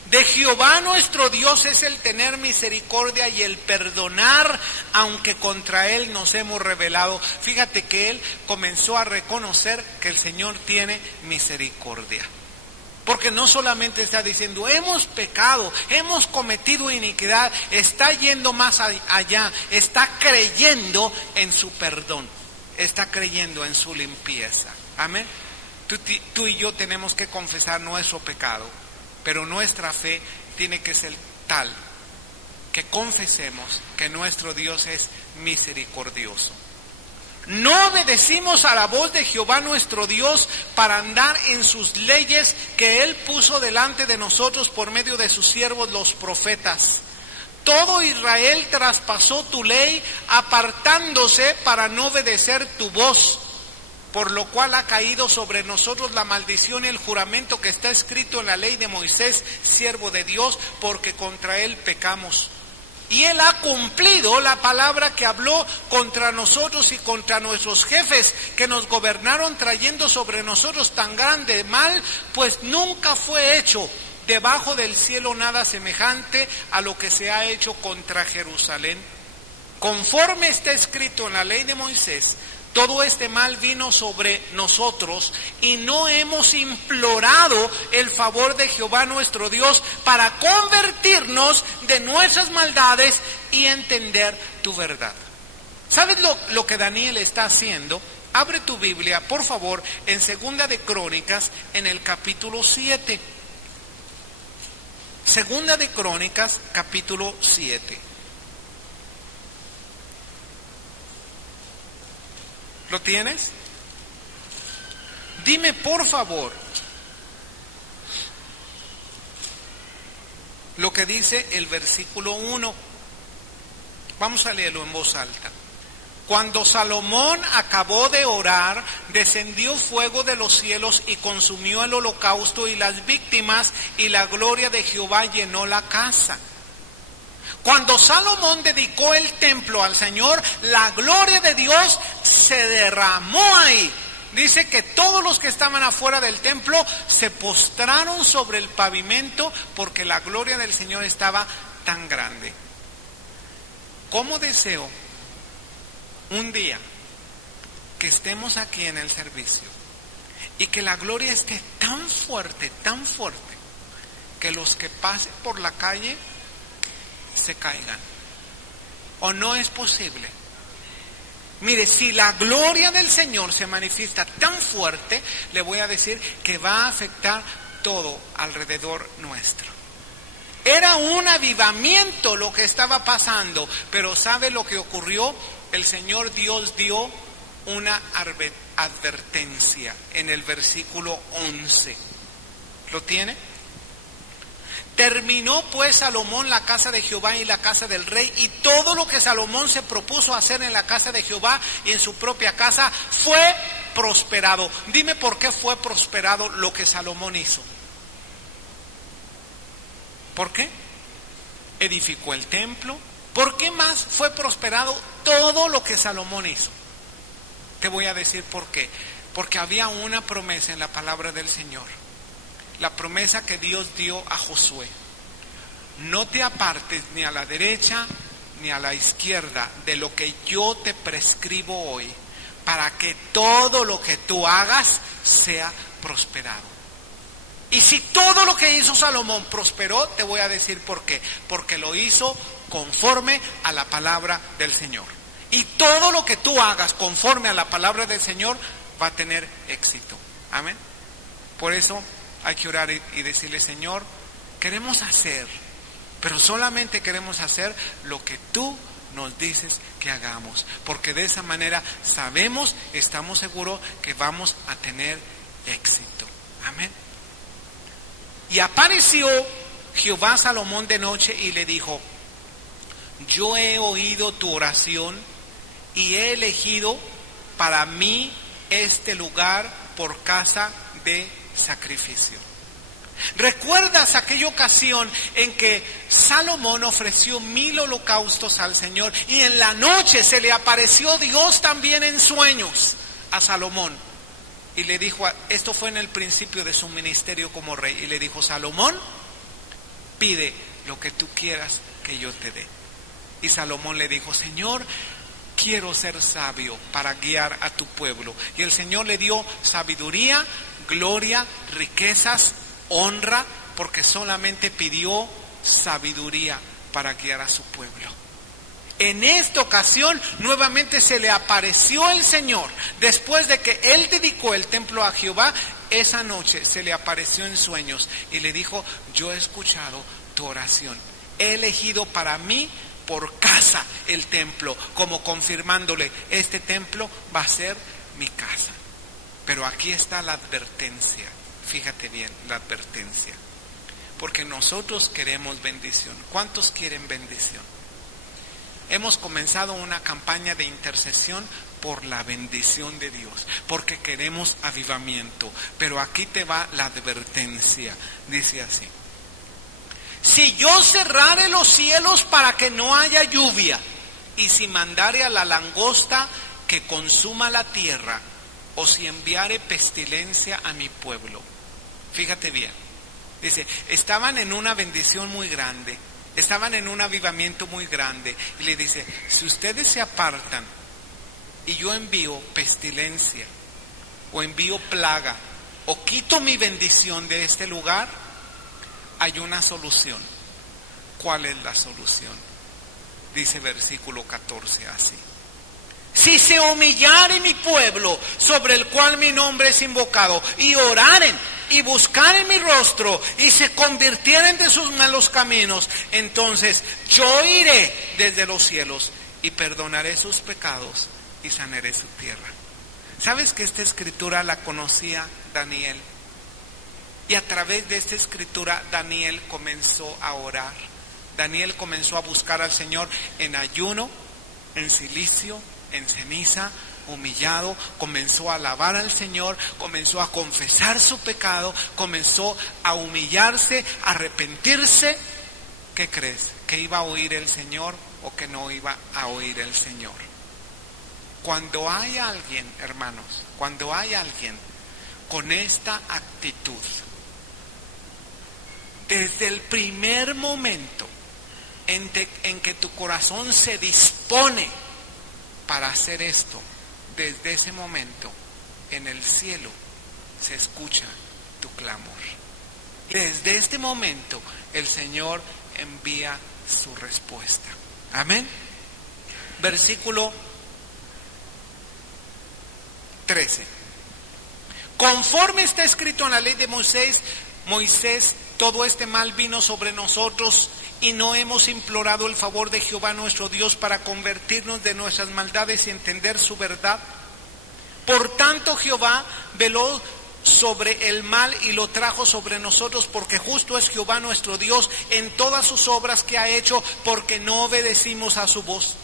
De Jehová nuestro Dios es el tener misericordia y el perdonar, aunque contra Él nos hemos rebelado. Fíjate que Él comenzó a reconocer que el Señor tiene misericordia. Porque no solamente está diciendo, hemos pecado, hemos cometido iniquidad, está yendo más allá, está creyendo en su perdón, está creyendo en su limpieza. Amén. Tú y yo tenemos que confesar nuestro pecado, pero nuestra fe tiene que ser tal que confesemos que nuestro Dios es misericordioso. No obedecimos a la voz de Jehová nuestro Dios para andar en sus leyes que Él puso delante de nosotros por medio de sus siervos los profetas. Todo Israel traspasó tu ley apartándose para no obedecer tu voz, por lo cual ha caído sobre nosotros la maldición y el juramento que está escrito en la ley de Moisés, siervo de Dios, porque contra Él pecamos. Y Él ha cumplido la palabra que habló contra nosotros y contra nuestros jefes que nos gobernaron, trayendo sobre nosotros tan grande mal, pues nunca fue hecho debajo del cielo nada semejante a lo que se ha hecho contra Jerusalén. Conforme está escrito en la ley de Moisés, todo este mal vino sobre nosotros y no hemos implorado el favor de Jehová nuestro Dios para convertirnos de nuestras maldades y entender tu verdad. ¿Sabes lo que Daniel está haciendo? Abre tu Biblia, por favor, en Segunda de Crónicas, en el capítulo 7. Segunda de Crónicas, capítulo 7. ¿Lo tienes? Dime por favor lo que dice el versículo 1. Vamos a leerlo en voz alta. Cuando Salomón acabó de orar, descendió fuego de los cielos y consumió el holocausto y las víctimas, y la gloria de Jehová llenó la casa. Cuando Salomón dedicó el templo al Señor, la gloria de Dios se derramó ahí. Dice que todos los que estaban afuera del templo se postraron sobre el pavimento porque la gloria del Señor estaba tan grande. ¿Cómo deseo un día que estemos aquí en el servicio y que la gloria esté tan fuerte, que los que pasen por la calle se caigan? ¿O no es posible? Mire, si la gloria del Señor se manifiesta tan fuerte, le voy a decir que va a afectar todo alrededor nuestro. Era un avivamiento lo que estaba pasando, pero ¿sabe lo que ocurrió? El Señor Dios dio una advertencia en el versículo 11. ¿Lo tiene? Terminó pues Salomón la casa de Jehová y la casa del rey, y todo lo que Salomón se propuso hacer en la casa de Jehová y en su propia casa fue prosperado. Dime por qué fue prosperado lo que Salomón hizo. ¿Por qué? Edificó el templo. ¿Por qué más fue prosperado todo lo que Salomón hizo? Te voy a decir por qué. Porque había una promesa en la palabra del Señor. La promesa que Dios dio a Josué: no te apartes ni a la derecha ni a la izquierda de lo que yo te prescribo hoy, para que todo lo que tú hagas sea prosperado. Y si todo lo que hizo Salomón prosperó, te voy a decir por qué. Porque lo hizo conforme a la palabra del Señor. Y todo lo que tú hagas conforme a la palabra del Señor va a tener éxito. Amén. Por eso hay que orar y decirle: Señor, queremos hacer, pero solamente queremos hacer lo que tú nos dices que hagamos, porque de esa manera sabemos, estamos seguros que vamos a tener éxito. Amén. Y apareció Jehová a Salomón de noche y le dijo: yo he oído tu oración y he elegido para mí este lugar por casa de sacrificio. ¿Recuerdas aquella ocasión en que Salomón ofreció 1000 holocaustos al Señor y en la noche se le apareció Dios también en sueños a Salomón? Y le dijo, esto fue en el principio de su ministerio como rey, y le dijo: Salomón, pide lo que tú quieras que yo te dé. Y Salomón le dijo: Señor, quiero ser sabio para guiar a tu pueblo. Y el Señor le dio sabiduría, gloria, riquezas, honra, porque solamente pidió sabiduría para guiar a su pueblo. En esta ocasión nuevamente se le apareció el Señor. Después de que él dedicó el templo a Jehová, esa noche se le apareció en sueños y le dijo: yo he escuchado tu oración, he elegido para mí por casa el templo, como confirmándole: este templo va a ser mi casa. Pero aquí está la advertencia. Fíjate bien, la advertencia. Porque nosotros queremos bendición. ¿Cuántos quieren bendición? Hemos comenzado una campaña de intercesión por la bendición de Dios, porque queremos avivamiento. Pero aquí te va la advertencia. Dice así: si yo cerrare los cielos para que no haya lluvia, y si mandare a la langosta que consuma la tierra, o si enviare pestilencia a mi pueblo. Fíjate bien, dice, estaban en una bendición muy grande, estaban en un avivamiento muy grande, y le dice: si ustedes se apartan y yo envío pestilencia, o envío plaga, o quito mi bendición de este lugar, hay una solución. ¿Cuál es la solución? Dice versículo 14 así: si se humillare mi pueblo, sobre el cual mi nombre es invocado, y oraren y buscaren mi rostro, y se convirtieren de sus malos caminos, entonces yo iré desde los cielos y perdonaré sus pecados y sanaré su tierra. ¿Sabes que esta escritura la conocía Daniel? Y a través de esta escritura Daniel comenzó a orar. Daniel comenzó a buscar al Señor en ayuno, en cilicio, en ceniza, humillado. Comenzó a alabar al Señor, comenzó a confesar su pecado, comenzó a humillarse, a arrepentirse. ¿Qué crees? ¿Que iba a oír el Señor o que no iba a oír el Señor? Cuando hay alguien, hermanos, cuando hay alguien con esta actitud, desde el primer momento en que tu corazón se dispone para hacer esto, desde ese momento en el cielo se escucha tu clamor. Desde este momento el Señor envía su respuesta. Amén. Versículo 13. Conforme está escrito en la ley de Moisés, todo este mal vino sobre nosotros, y no hemos implorado el favor de Jehová nuestro Dios para convertirnos de nuestras maldades y entender su verdad. Por tanto Jehová veló sobre el mal y lo trajo sobre nosotros, porque justo es Jehová nuestro Dios en todas sus obras que ha hecho, porque no obedecimos a su voz.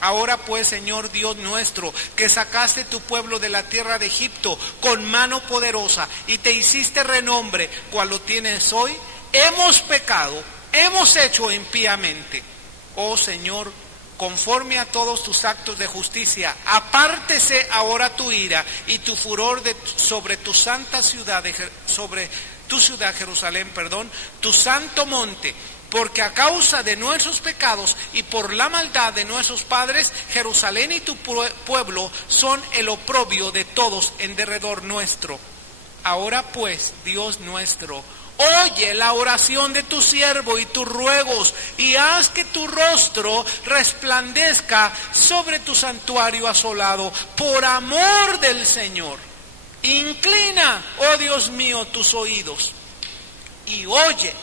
Ahora pues, Señor Dios nuestro, que sacaste tu pueblo de la tierra de Egipto con mano poderosa y te hiciste renombre, cual lo tienes hoy, hemos pecado, hemos hecho impíamente. Oh Señor, conforme a todos tus actos de justicia, apártese ahora tu ira y tu furor sobre tu santa ciudad, sobre tu ciudad Jerusalén, tu santo monte. Porque a causa de nuestros pecados y por la maldad de nuestros padres, Jerusalén y tu pueblo son el oprobio de todos en derredor nuestro. Ahora pues, Dios nuestro, Oye la oración de tu siervo y tus ruegos, y haz que tu rostro resplandezca sobre tu santuario asolado, por amor del Señor. Inclina, oh Dios mío, tus oídos y oye.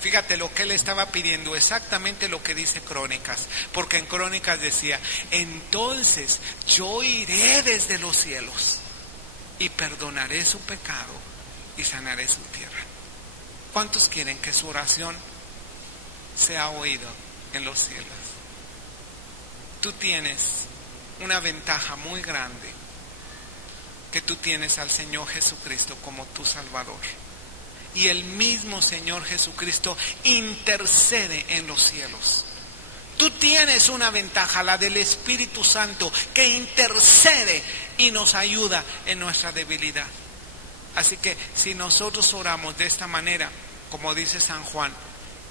Fíjate lo que él estaba pidiendo, exactamente lo que dice Crónicas, porque en Crónicas decía: entonces yo iré desde los cielos y perdonaré su pecado y sanaré su tierra. ¿Cuántos quieren que su oración sea oída en los cielos? Tú tienes una ventaja muy grande, que tú tienes al Señor Jesucristo como tu Salvador. Y el mismo Señor Jesucristo intercede en los cielos. Tú tienes una ventaja, la del Espíritu Santo, que intercede y nos ayuda en nuestra debilidad. Así que si nosotros oramos de esta manera, como dice San Juan,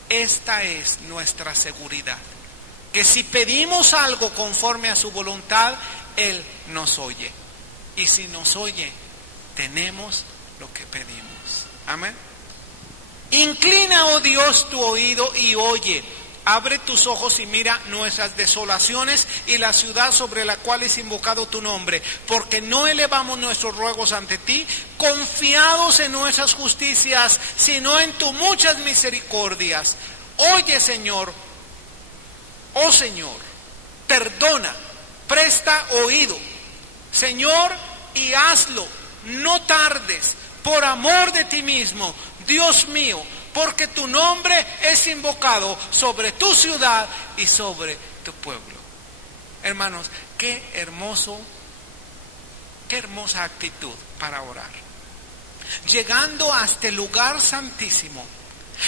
esta es nuestra seguridad, que si pedimos algo conforme a su voluntad, Él nos oye. Y si nos oye, tenemos lo que pedimos. Amén. Inclina, oh Dios, tu oído y oye. Abre tus ojos y mira nuestras desolaciones y la ciudad sobre la cual es invocado tu nombre, porque no elevamos nuestros ruegos ante ti, confiados en nuestras justicias, sino en tus muchas misericordias. Oye, Señor, oh Señor, perdona, presta oído, Señor, y hazlo, no tardes, por amor de ti mismo, Dios mío, porque tu nombre es invocado sobre tu ciudad y sobre tu pueblo. Hermanos, qué hermosa actitud para orar. Llegando hasta el lugar santísimo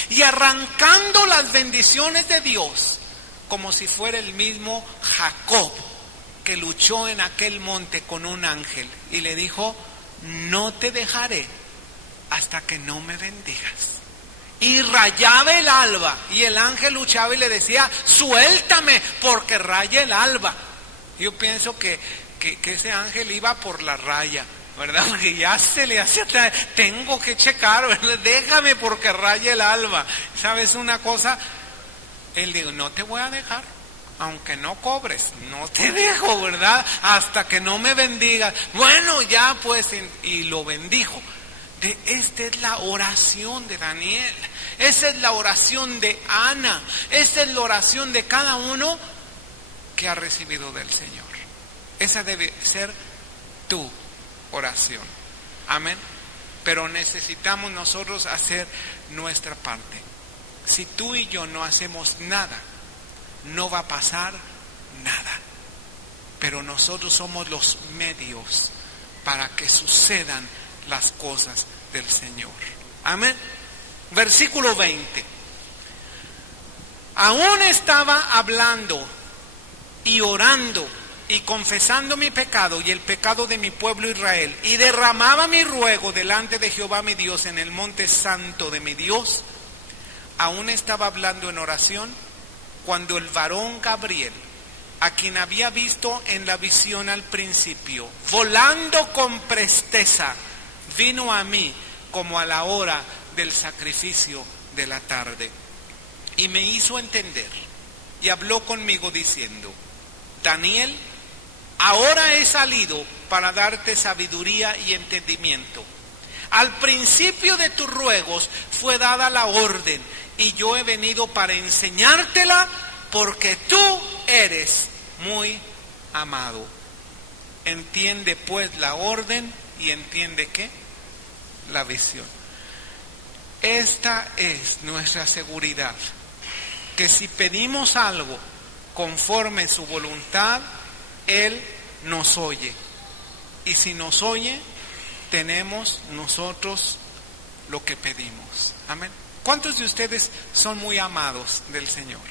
y arrancando las bendiciones de Dios, como si fuera el mismo Jacob, que luchó en aquel monte con un ángel y le dijo: no te dejaré hasta que no me bendigas. Y rayaba el alba, y el ángel luchaba y le decía: suéltame porque raya el alba. Yo pienso que ese ángel iba por la raya, ¿verdad? Porque ya se le hace, tengo que checar, ¿verdad? Déjame porque raya el alba. ¿Sabes una cosa? Él dijo: no te voy a dejar, aunque no cobres, no te dejo, ¿verdad? Hasta que no me bendigas. Bueno, ya pues, y lo bendijo. Esta es la oración de Daniel, esa es la oración de Ana, esa es la oración de cada uno que ha recibido del Señor. Esa debe ser tu oración. Amén. Pero necesitamos nosotros hacer nuestra parte. Si tú y yo no hacemos nada, no va a pasar nada. Pero nosotros somos los medios para que sucedan las cosas del Señor. Amén. Versículo 20. Aún estaba hablando y orando y confesando mi pecado y el pecado de mi pueblo Israel, y derramaba mi ruego delante de Jehová mi Dios en el monte santo de mi Dios. Aún estaba hablando en oración cuando el varón Gabriel, a quien había visto en la visión al principio, volando con presteza, vino a mí como a la hora del sacrificio de la tarde, y me hizo entender y habló conmigo diciendo: Daniel, ahora he salido para darte sabiduría y entendimiento. Al principio de tus ruegos fue dada la orden, y yo he venido para enseñártela, porque tú eres muy amado. Entiende pues la orden y entiende ¿qué? La visión. Esta es nuestra seguridad, que si pedimos algo conforme su voluntad, Él nos oye. Y si nos oye, tenemos nosotros lo que pedimos. Amén. ¿Cuántos de ustedes son muy amados del Señor?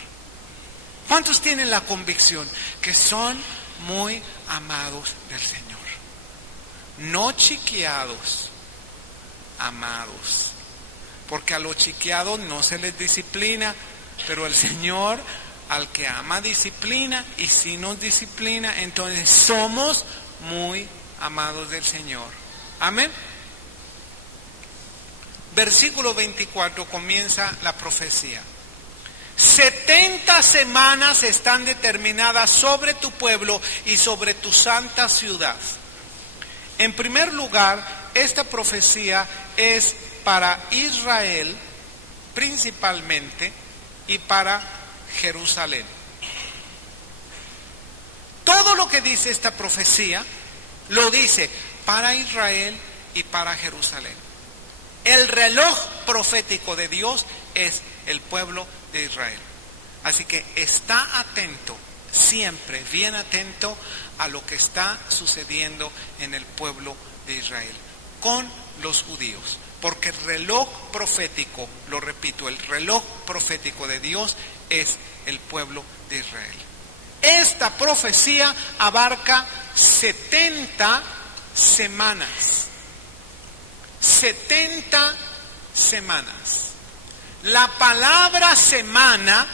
¿Cuántos tienen la convicción que son muy amados del Señor? No chiqueados, amados. Porque a los chiqueados no se les disciplina, pero el Señor al que ama disciplina, y si nos disciplina, entonces somos muy amados del Señor. Amén. versículo 24 comienza la profecía. 70 semanas están determinadas sobre tu pueblo y sobre tu santa ciudad. En primer lugar, esta profecía es para Israel principalmente y para Jerusalén. Todo lo que dice esta profecía lo dice para Israel y para Jerusalén. El reloj profético de Dios es el pueblo de Israel. Así que está atento, siempre bien atento a lo que está sucediendo en el pueblo de Israel con los judíos. Porque el reloj profético, lo repito, el reloj profético de Dios es el pueblo de Israel. Esta profecía abarca 70 semanas. 70 semanas. La palabra semana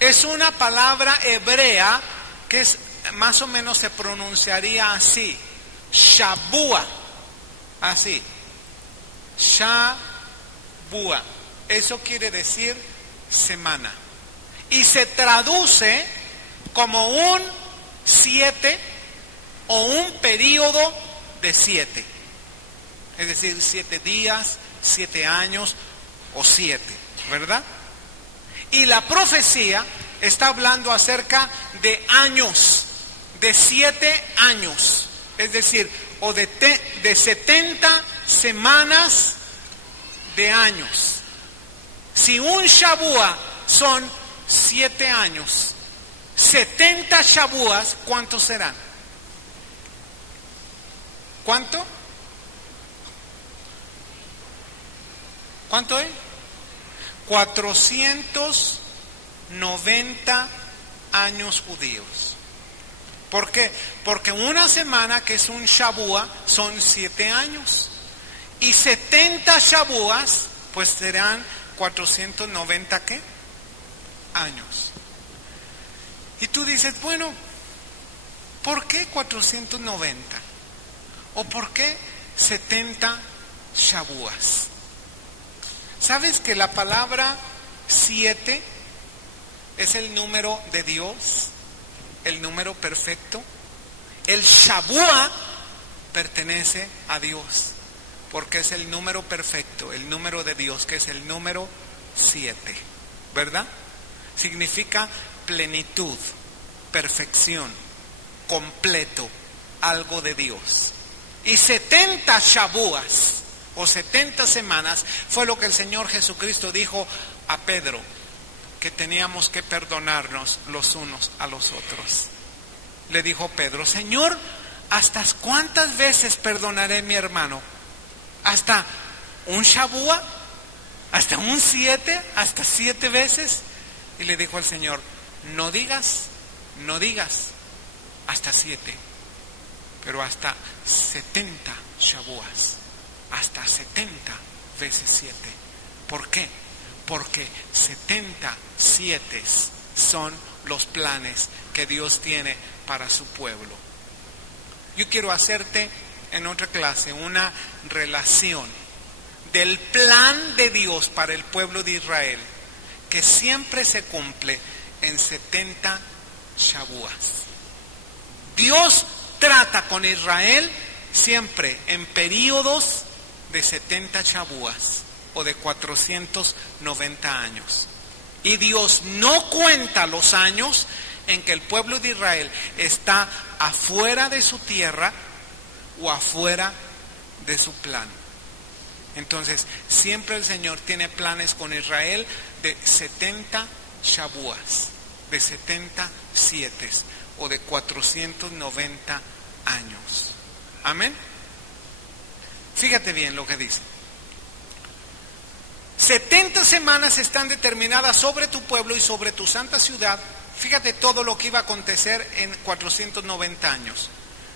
es una palabra hebrea que es, más o menos se pronunciaría así, Shabua, así, Shabua. Eso quiere decir semana. Y se traduce como un 7 o un periodo de 7. Es decir, 7 días, 7 años o 7, ¿verdad? Y la profecía está hablando acerca de años, de 7 años. Es decir, o de 70 semanas de años. Si un Shabua son 7 años, 70 Shabuas, ¿cuántos serán? ¿Cuánto? ¿Cuánto es? 490 años judíos. ¿Por qué? Porque una semana, que es un Shabua, son 7 años. Y 70 Shabuas, pues serán 490 ¿qué? Años. Y tú dices, bueno, ¿por qué 490? ¿O por qué 70 Shabuas? ¿Sabes que la palabra 7 es el número de Dios? El número perfecto. El Shabua pertenece a Dios, porque es el número perfecto, el número de Dios, que es el número 7, ¿verdad? Significa plenitud, perfección, completo, algo de Dios. Y 70 Shabuas o 70 semanas fue lo que el Señor Jesucristo dijo a Pedro, que teníamos que perdonarnos los unos a los otros. Le dijo Pedro, Señor, ¿hasta cuántas veces perdonaré a mi hermano? ¿Hasta un Shabua? ¿Hasta un 7? ¿Hasta 7 veces? Y le dijo el Señor, no digas hasta 7, pero hasta 70 Shabuas, hasta 70 veces 7. ¿Por qué? Porque 70 7 son los planes que Dios tiene para su pueblo. Yo quiero hacerte en otra clase una relación del plan de Dios para el pueblo de Israel, que siempre se cumple en 70 Shabuas. Dios trata con Israel siempre en periodos de 70 Shabuas o de 490 años. Y Dios no cuenta los años en que el pueblo de Israel está afuera de su tierra o afuera de su plan. Entonces, siempre el Señor tiene planes con Israel de 70 Shabuas, de 70 7 o de 490 años. Amén. Fíjate bien lo que dice. 70 semanas están determinadas sobre tu pueblo y sobre tu santa ciudad. Fíjate todo lo que iba a acontecer en 490 años.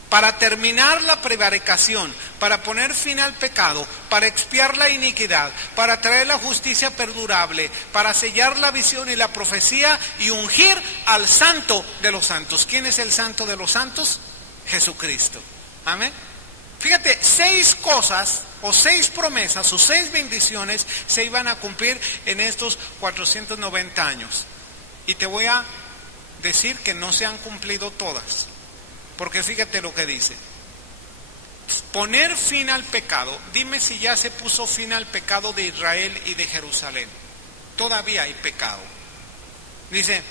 Para terminar la prevaricación, para poner fin al pecado, para expiar la iniquidad, para traer la justicia perdurable, para sellar la visión y la profecía y ungir al santo de los santos. ¿Quién es el santo de los santos? Jesucristo. Amén. Fíjate, 6 cosas o 6 promesas o 6 bendiciones se iban a cumplir en estos 490 años. Y te voy a decir que no se han cumplido todas. Porque fíjate lo que dice. Poner fin al pecado. Dime si ya se puso fin al pecado de Israel y de Jerusalén. Todavía hay pecado. Dice,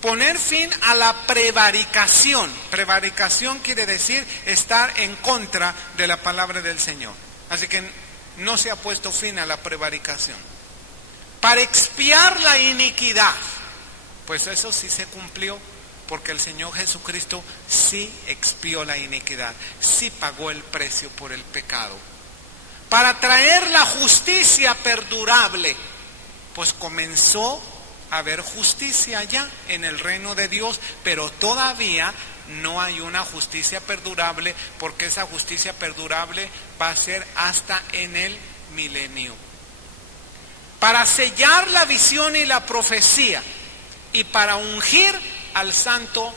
poner fin a la prevaricación. Prevaricación quiere decir estar en contra de la palabra del Señor. Así que no se ha puesto fin a la prevaricación. Para expiar la iniquidad. Pues eso sí se cumplió, porque el Señor Jesucristo sí expió la iniquidad, sí pagó el precio por el pecado. Para traer la justicia perdurable, pues comenzó a haber justicia ya en el reino de Dios, pero todavía no hay una justicia perdurable, porque esa justicia perdurable va a ser hasta en el milenio. Para sellar la visión y la profecía, y para ungir al santo